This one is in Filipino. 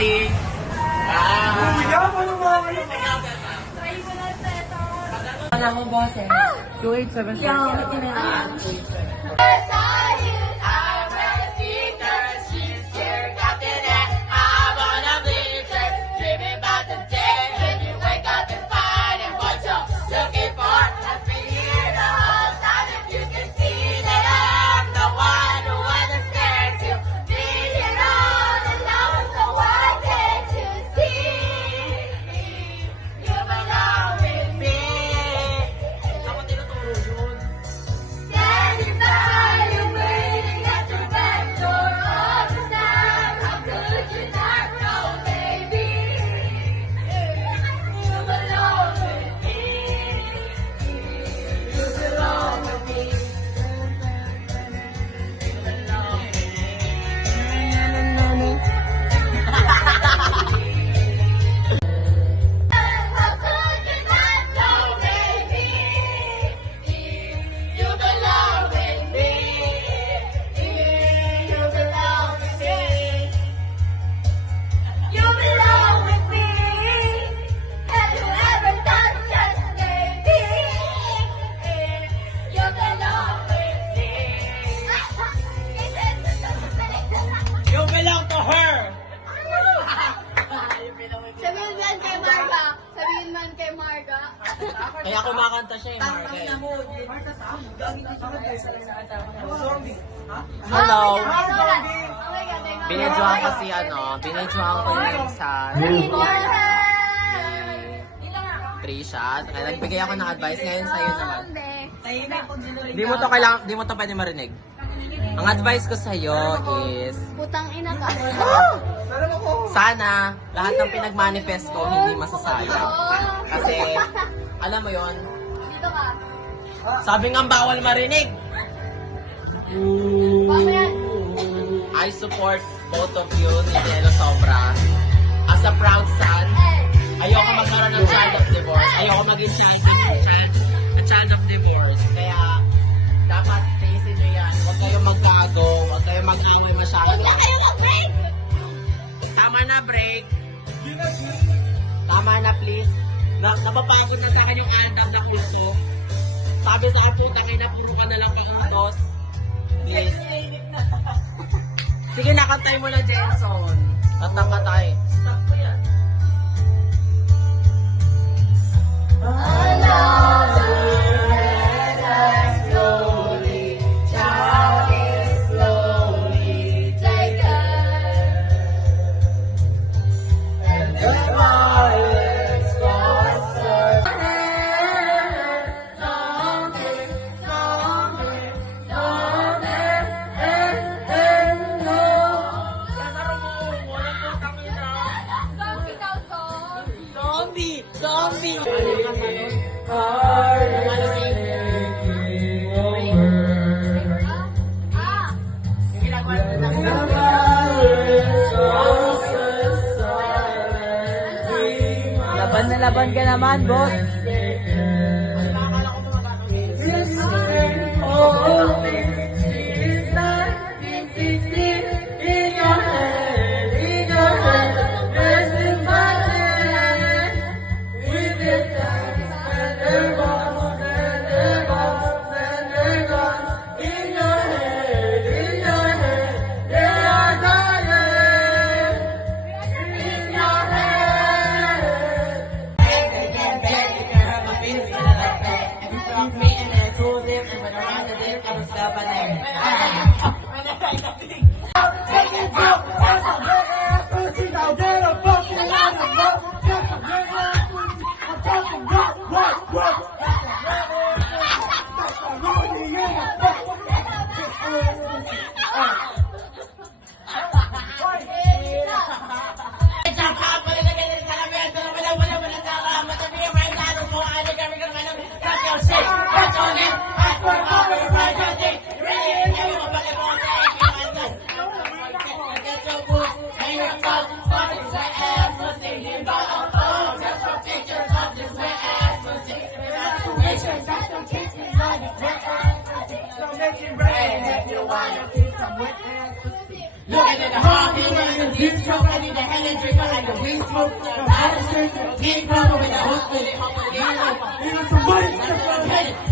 Casey. Wala ko boses. 2876. You belong to her. Sabihin man kay Marga. Sabihin man kay Marga. Kaya kumakanta siya eh, Margaret. Hello. Oh my God, Binedyohan kasi binedyohan ko yung sa Trisha. Kaya nagbigay ako ng advice ngayon sa'yo naman. Di mo to pwede marinig. Ang advice ko sa'yo is, Putang ina ka. sana lahat ng pinag-manifest ko hindi masasayang. Kasi, alam mo yon, Dito ka. sabi nga bawal marinig. Paano yan? I support both of you ni Nelo Sobra. As a proud son, ayoko magkaroon ng child of divorce. Ayoko maging child of divorce. Kaya, dapat tiisin nyo yan. Huwag kayong magkago. Huwag kayong mag-away masyado. Huwag na kayo mag-break! Tama na, break. Tama na, please. Napapagod na sa akin yung andam na kulto. Sabi sa akin, putang ina, puro ka na lang kauntos. Please. Sige, nakantay mo na, Jenson. Tatang-katay. Stop ko yan. Zombie! Laban na laban ka naman, boss. Looking at the hobby, and the deep stroke, I need a hell and drink like a weed smoke. I just search for a pink rubber with a hook with it. Ina sa mic!